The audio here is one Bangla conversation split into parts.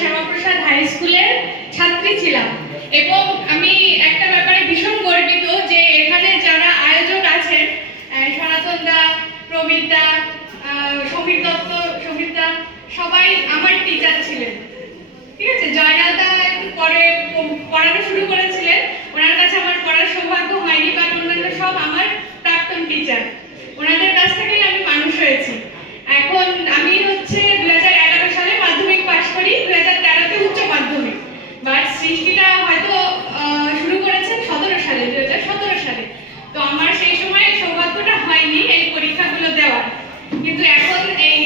শ্যামাপ্রসাদ হাই স্কুলের ছাত্রী ছিলাম এবং আমি একটা ব্যাপারে ভীষণ গর্বিত যে এখানে যারা আয়োজক আছেন, সনাতন দা, প্রমিতা, সমীর দত্ত, সমীরদা, সবাই আমার টিচার ছিলেন। ঠিক আছে, জয়নাল দা একটু পরে পড়ানো শুরু করেছিলেন, ওনার কাছে আমার পড়ার সৌভাগ্য হয়নি, কারণ ওনারা সব আমার প্রাক্তন টিচার, ওনাদের কাছ থেকেই আমি মানুষ হয়েছি। এখন আমি হচ্ছে 2011 সালে মাধ্যমিক পাশ করি, 2013-তে উচ্চ মাধ্যমিক, বাট সৃষ্টিটা হয়তো শুরু করেছেন 2017 সালে। তো আমার সেই সময় সৌভাগ্যটা হয়নি এই পরীক্ষাগুলো দেওয়ার, কিন্তু এখন এই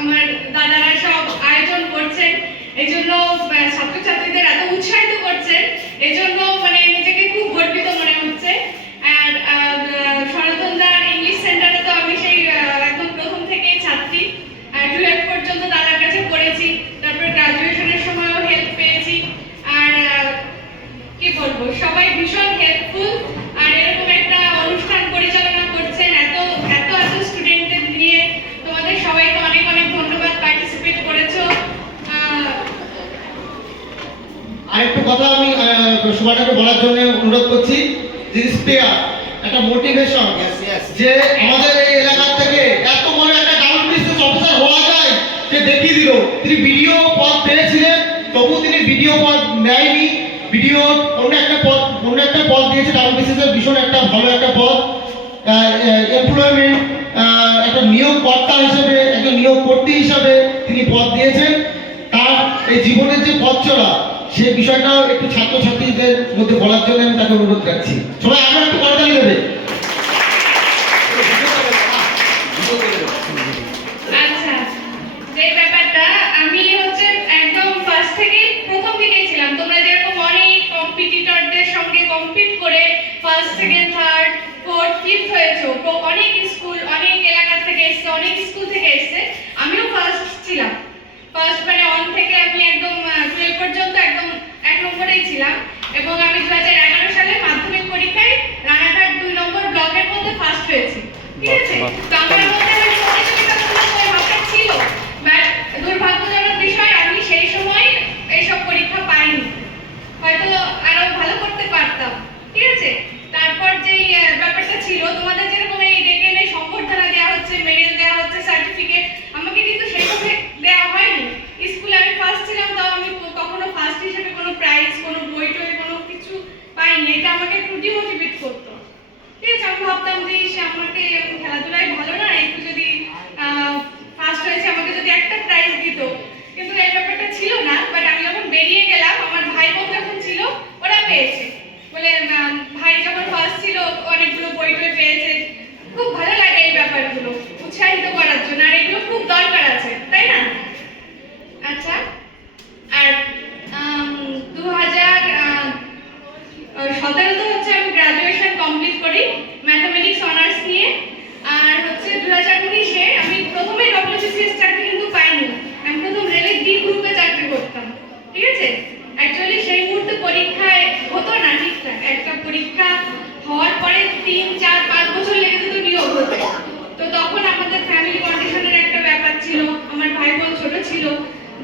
আমার দাদারা সব আয়োজন করছেন, এই জন্য ছাত্রছাত্রীদের এত উৎসাহিত করছেন, এই জন্য মানে নিজেকে খুব গর্বিত মনে হচ্ছে। আর সনাতন দার ইংলিশ সেন্টারে তো আমি সেই একদম প্রথম থেকেই ছাত্রী, 12 পর্যন্ত দাদার কাছে পড়েছি, তারপর গ্রাজুয়েশনের সময়ও হেল্প পেয়েছি। আর কি বলবো, সবাই ভীষণ হেল্পফুল। আর এরকম একটা অনুষ্ঠান পরিচালনা করছেন এত এত এত স্টুডেন্টদের নিয়ে, তোমাদের সবাইকে অনেক অনেক ধন্যবাদ, পার্টিসিপেট করেছো। আরেকটা কথা আমি সবাইকে বলার জন্য অনুরোধ করছি, যে স্পেয়ার একটা মোটিভেশন, যে আমাদের এই এলাকা থেকে এত বড় একটা টাউন বিজনেস অফিসার হওয়া যায়, যে দেখিয়ে দিল। তিনি ভিডিও পদ পেয়েছিলেন, তবু তিনি ভিডিও পদ নেয়নি, ভিডিও অন্য একটা পদ দিয়েছে। টাউন বিজনেসের ভীষণ একটা ভালো একটা পদ, এমপ্লয়মেন্ট, একটা নিয়োগকর্তা হিসেবে, একজন নিয়োগকর্তী হিসাবে তিনি পদ দিয়েছেন। তার এই জীবনের যে পথ চলা, সেই বিষয়টাও একটু ছাত্রছাত্রীদের মধ্যে বলার জন্য আমি তাকে অনুরোধ রাখছি। সবাই আমরা একটু করতালি দেবে। আচ্ছা, যে ব্যাপারটা আমি হচ্ছে একদম ফার্স্ট থেকে প্রথম দিকেই ছিলাম। তোমরা যেরকম অনেক কম্পিটিটরদের সঙ্গে কম্পিট করে first, second, third, fourth, fifth হয়েছো, তো অনেক স্কুল, অনেক এলাকা থেকে এসছে, অনেক স্কুল থেকে এসছে, আমিও ফার্স্ট ছিলাম। ফার্স্ট মানে অন থেকে আমি একদম 12 পর্যন্ত একদম 1 নম্বরেই ছিলাম। এবং আমি 2011 সালে মাধ্যমিক পরীক্ষায় রানাঘাট 2 নম্বর ব্লকের মধ্যে ফার্স্ট হয়েছি। ঠিক আছে, তো আমার মধ্যে ওই প্রতিযোগিতামূলক ওই ভাবটা ছিল, বাট দুর্ভাগ্যজনক বিষয় আমি সেই সময় এইসব পরীক্ষা পাইনি, হয়তো আরো ভালো করতে পারতাম। ঠিক আছে, তারপর যেই ব্যাপারটা ছিল, তোমাদের যেরকম এই ডেকে এনে সম্বর্ধনা দেওয়া হচ্ছে, মেডেল দেওয়া হচ্ছে, সার্টিফিকেট, আমাকে কিন্তু সেইভাবে দেওয়া হয়নি। স্কুলে আমি ফার্স্ট ছিলাম, তাও আমি কখনো ফার্স্ট হিসেবে কোনো প্রাইজ, কোনো বই টই, কোনো কিছু পাইনি। এটা আমাকে একটু ডিমোটিভেট করতো। ঠিক আছে, আমি ভাবতাম যে সে আমাকে খেলাধুলায় ভালো না, একটু যদি ফার্স্ট হয়েছে আমাকে যদি একটা প্রাইজ দিত, কিন্তু এই ব্যাপারটা ছিল না। বাট আমি যখন বেরিয়ে গেলাম, আমার ভাই বোন যখন ছিল ওরা পেয়েছে, বলে ভাই যখন ফার্স্ট ছিল অনেকগুলো বই টই পেয়েছে, খুব ভালো লাগে এই ব্যাপারগুলো উৎসাহিত করার জন্য, আর এগুলো খুব দরকার আছে, তাই না? আচ্ছা, আর 2017-তে হচ্ছে আমি গ্রাজুয়েশন কমপ্লিট করি ম্যাথমেটিক্স অনার্স নিয়ে। আর হচ্ছে 2019-এ আমি প্রথমে ডব্লিউবিসিএস চাকরি কিন্তু পাইনি, আমি প্রথম রেলের ডি গ্রুপে চাকরি করতাম। ঠিক আছে, অ্যাকচুয়ালি সেই মুহূর্তে পরীক্ষায় হতো না ঠিকঠাক, একটা পরীক্ষা হওয়ার পরে 3, 4, 5 বছর লেগে যেত নিয়োগ হতে। তো তখন আমাদের ফ্যামিলি কন্ডিশনের একটা ব্যাপার ছিল, আমার ভাই বোন ছোট ছিল,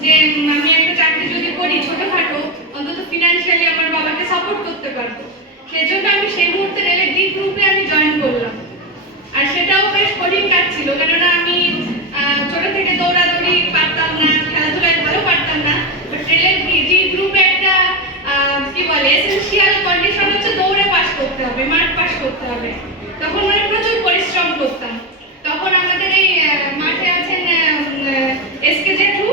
যে আমি একটা চাকরি যদি করি ছোটখাটো, অন্তত ফিনান্সিয়ালি আমার বাবাকে সাপোর্ট করতে পারবো। সেজন্য আমি সেই মুহূর্তে রেলের ডি গ্রুপে আমি জয়েন করলাম। আর সেটাও বেশ কঠিন কাজ ছিল, কেননা আমি ছোট থেকে দৌড়াদৌড়ি পারতাম না, খেলাধুলায় ভালো পারতাম না। বাট রেলের ডি গ্রুপে একটা কি বলে এসেনশিয়াল কন্ডিশন হচ্ছে দৌড়ে পাস করতে হবে, মাঠ পাস করতে হবে। তখন মানে প্রচুর পরিশ্রম করতাম। তখন আমাদের এই মাঠে আছেন এসকে জেঠু,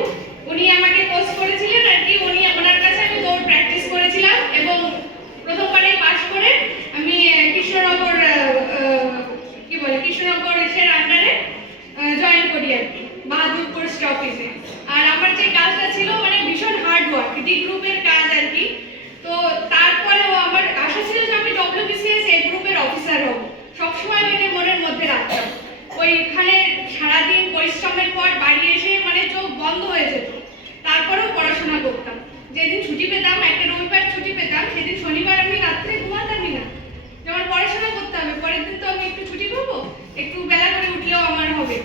উনি আমাকে কোচ করেছিলেন আর কি, ওনার কাছে আমি দৌড় প্র্যাকটিস করেছিলাম এবং প্রথমবারে পাস করে আমি কৃষ্ণনগর এসের আন্ডারে জয়েন করি আর কি, বাহাদুরপুর স্টপেজে। আর আমার যে কাজটা ছিল মানে ভীষণ হার্ড ওয়ার্ক, ডি গ্রুপের কাজ আর কি। তো তারপরেও আমার আশা ছিল যে আমি ডব্লিউবিসিএস এ গ্রুপের অফিসার হব, সবসময় ওইটা মনের মধ্যে রাখতাম। ওইখানে সারাদিন পরিশ্রমের পর বাড়ি এসে মানে চোখ বন্ধ হয়ে যেত, তারপরেও পড়াশোনা করতাম। যেদিন ছুটি পেতাম, একটা রবিবার ছুটি পেতাম, সেদিন শনিবার আমি রাত্রে ঘুমাতামই না, যেমন পড়াশোনা করতে হবে, পরের দিন তো আমি একটু ছুটি পাবো, একটু বেলা করে উঠলেও আমার হবে,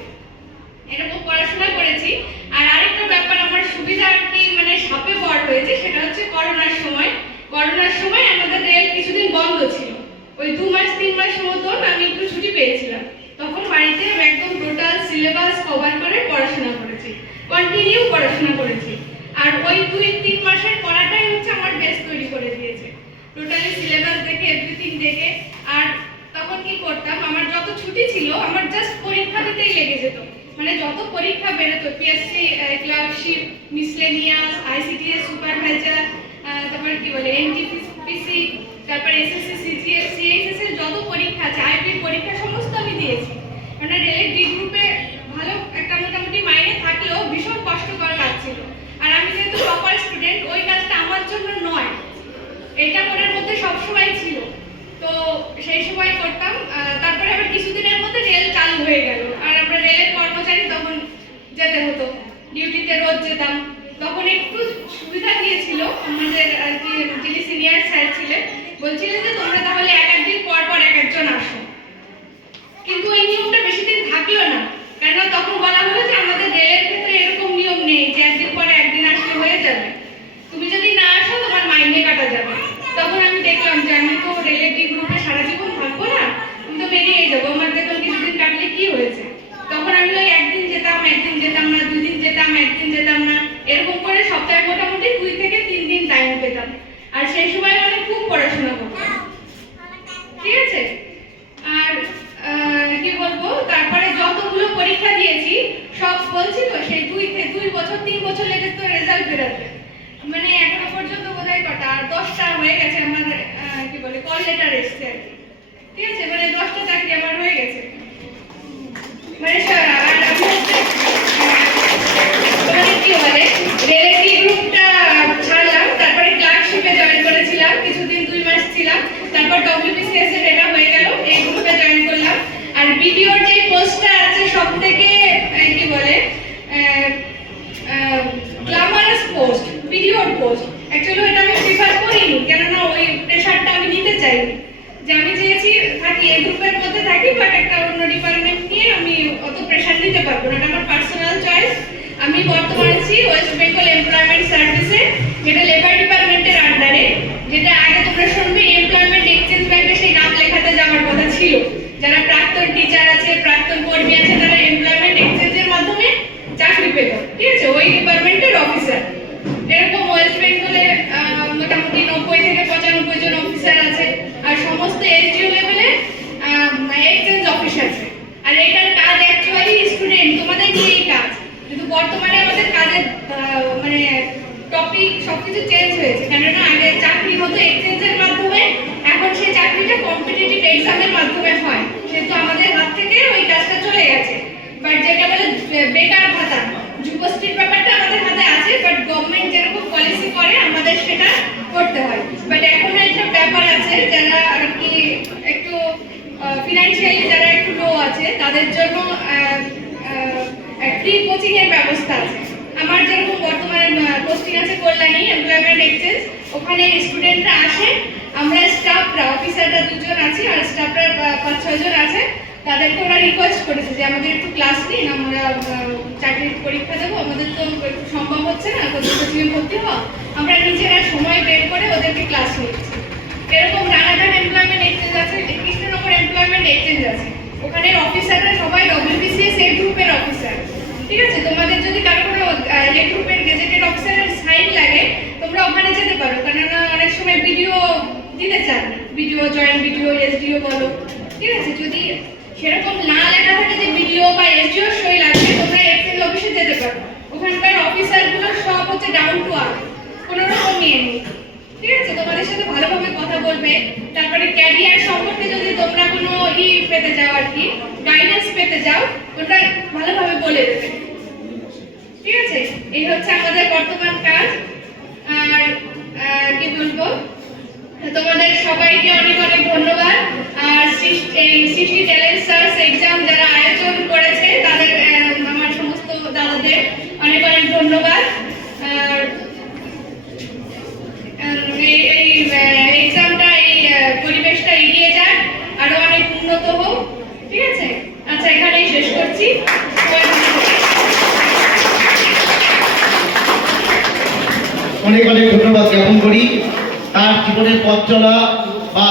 এরকম পড়াশোনা করেছি। আর আরেকটা ব্যাপার আমার সুবিধা আর কি, মানে সাপে পড়াশোনা করেছি। আর ওই 2-3 মাসের পড়াটাই হচ্ছে আমার বেস তৈরি করে দিয়েছে, টোটালি সিলেবাস দেখে এভরিথিং দেখে। আর তখন কি করতাম, আমার যত ছুটি ছিল আমার জাস্ট পরীক্ষা দিতেই লেগে যেত, মানে যত পরীক্ষা বেরোতো, PSC clerkship, miscellaneous, ICDS supervisor, তারপরে কি বলে এনটিপিসি, তারপরে এসএসসি, সিজিএল, সিএইচএস এর যত পরীক্ষা আছে, আইপির পরীক্ষা সমস্ত আমি দিয়েছি। মানে রেলের ডি গ্রুপে ভালো একটা মোটামুটি মাইনে থাকলেও ভীষণ কষ্টকর কাজ ছিল। আর আমি যেহেতু প্রপার স্টুডেন্ট, ওই কাজটা আমার জন্য নয়, এটা মনের মধ্যে সবসময় ছিল, তো সেই সময় করতাম। তারপরে আবার কিছুদিনের মধ্যে রেল চালু হয়ে গেল, আর আমরা রেলের কর্মচারী, তখন যেতে হতো, ডিউটিতে রোজ যেতাম। তখন একটু সুবিধা দিয়েছিল আমাদের আর কি, যিনি সিনিয়র স্যার ছিলেন, বলছিলেন যে তোমরা তাহলে একদিন পর পর একজন আসো। কিন্তু এই নিয়মটা বেশি দিন থাকলো না, কেন তখন বলা হলো যে আমাদের রেলের ক্ষেত্রে এরকম নিয়ম নেই যে একদিন পরে একদিন আসলে হয়ে যাবে, তুমি যদি না আসো তোমার মাইনে কাটা যাবে। তখন আমি দেখলাম যে আমি তো রেলের ডি গ্রুপে সারা জীবন থাকবো না, আমি তো বেরিয়ে যাবো, আমার বেতন কিছুদিন কাটলে কি হয়েছে। তখন আমি ওই একদিন যেতাম, একদিন যেতাম না, 2 দিন যেতাম, একদিন যেতাম না, এরকম করে সপ্তাহে মোটামুটি 2 থেকে 3 দিন টাইম পেতাম। আর সেই সময় মানে খুব পড়াশোনা করতাম, ঠিক আছে। আর কি বলবো, তারপরে যতগুলো পরীক্ষা দিয়েছি সব বলছি তো, সেই 2 বছর 3 বছর লেগে তো রেজাল্ট বেরোতে, মানে এখনো পর্যন্ত বোধহয় কটা, আর 10টা হয়ে গেছে আমার, কি বলে কল লেটার এসছে আর কি, ঠিক আছে, মানে 10টা চাকরি আমার হয়ে গেছে। মানে আর আমি মানে কি বলে রেলের ডি গ্রুপটা ছাড়লাম, তারপরে ক্লার্কশিপে জয়েন করেছিলাম কিছুদিন, 2 মাস ছিলাম, তারপর ডব্লিউবিসিএস এর এটা হয়ে গেল, এই গ্রুপে জয়েন করলাম। আর বিডিওর যে পোস্টটা আছে সবথেকে কি বলে গ্ল্যামারাস পোস্ট, বিডিওর পোস্ট, অ্যাকচুয়ালি এটা আমি প্রিফার করিনি, কেননা ওই প্রেশারটা আমি নিতে চাইনি, যে আমি চেয়েছি থাকি এই গ্রুপের মধ্যে থাকি, বাট একটা অন্য ডিপার্টমেন্ট নিয়ে আমি অত প্রেশার নিতে পারবো না, এটা আমার পার্সোনাল চয়েস। আমি বর্তমানে আছি ওয়েস্ট বেঙ্গল এমপ্লয়মেন্ট সার্ভিসে, যেটা লেবার ডিপার্টমেন্টের আন্ডারে, যেটা আগে তোমরা শুনবে এমপ্লয়মেন্ট এক্সচেঞ্জ ব্যাংকে সেই নাম লেখাতে যাওয়ার কথা ছিল। যারা প্রাক্তন টিচার আছে, প্রাক্তন কর্মী আছে, তারা এমপ্লয়মেন্ট এক্সচেঞ্জের মাধ্যমে চাকরি পেত, ঠিক আছে, ওই ডিপার্টমেন্টের অফিসার। এরকম ওয়েস্ট বেঙ্গলে মোটামুটি 90 থেকে 95 জন অফিসার আছে, আর সমস্ত এসডিও লেভেলে এক্সচেঞ্জ অফিস আছে। আর এটার কাজ অ্যাকচুয়ালি স্টুডেন্ট তোমাদের নিয়েই কাজ, কিন্তু বর্তমানে আমাদের কাজের মানে টপিক সবকিছু চেঞ্জ হয়েছে, কেননা আগে চাকরি হতো এক্সচেঞ্জের মাধ্যমে, এখন সেই চাকরিটা কম্পিটিটিভ এক্সামের মাধ্যমে হয়, সেহেতু আমাদের হাত থেকে ওই কাজটা চলে গেছে। বাট যেটা বলে বেকার ভাতা, যুবশ্রীর ব্যাপারটা আমাদের হাতে আছে, বাট গভর্নমেন্ট যেরকম পলিসি করে আমাদের সেটা করতে হয়। বাট এখন একটা ব্যাপার আছে, যারা আর কি একটু ফিনান্সিয়ালি যারা একটু লো আছে, তাদের জন্য ফ্রি কোচিং এর ব্যবস্থা আছে। আমার যেরকম বর্তমানে পোস্টিং আছে কল্যাণী এমপ্লয়মেন্ট এক্সচেঞ্জ, ওখানে স্টুডেন্টরা আসে, আমরা স্টাফরা, অফিসাররা 2 জন আছি, আর স্টাফরা 5-6 জন আছে, তাদেরকে ওরা রিকোয়েস্ট করেছে যে আমাদের একটু ক্লাস নিন, আমরা চাকরির পরীক্ষা দেবো, আমাদের তো একটু সম্ভব হচ্ছে না কোচিংয়ে ভর্তি হওয়া, আমরা নিজেরা সময় বের করে ওদেরকে ক্লাস নিচ্ছি। এরকম রানাঘাট এমপ্লয়মেন্ট এক্সচেঞ্জ আছে, কৃষ্ণনগর এমপ্লয়মেন্ট এক্সচেঞ্জ আছে, ওখানে অফিসাররা সবাই ডব্লিউবিসিএস এ গ্রুপের অফিসার, ঠিক আছে। তোমাদের যদি কারো কোনো এ গ্রুপের গেজেটেড অফিসারের সাইন লাগে, তোমরা ওখানে যেতে পারো, কেননা অনেক সময় ভিডিও দিতে চান, ভিডিও জয়েন্ট ভিডিও এসডিও বলো, ঠিক আছে। যদি সেরকম না লেখা থাকে যে ভিডিও বা এসডিও সই লাগবে, তোমরা এক্সচেঞ্জ অফিসে যেতে পারো, ওখানকার অফিসারগুলো সব হচ্ছে ডাউন টু আর্থ, কোনো রকম ইয়ে নেই, ঠিক আছে। তোমাদের সাথে ভালোভাবে কথা বলবে, তারপরে ক্যারিয়ার সম্পর্কে যদি তোমরা কোনো পেতে চাও আর কি, গাইডেন্স পেতে চাও, ওটা ভালোভাবে বলে দেবে, ঠিক আছে। এই হচ্ছে আমাদের বর্তমান কাজ। আর কি বলবো, তোমাদের সবাইকে অনেক অনেক ধন্যবাদ। আর এই 60 ট্যালেন্ট সার্চ এক্সাম যারা আয়োজন করেছে, তাদের আমার সমস্ত দাদাদের অনেক অনেক ধন্যবাদ। আর এই এক্সামটা, এই পরিবেশটা এগিয়ে যাক, আরো অনেক উন্নত হোক, ঠিক আছে। আচ্ছা, এখানেই শেষ করছি। অনেক অনেক ধন্যবাদ জ্ঞাপন করি। তার জীবনের পথ চলা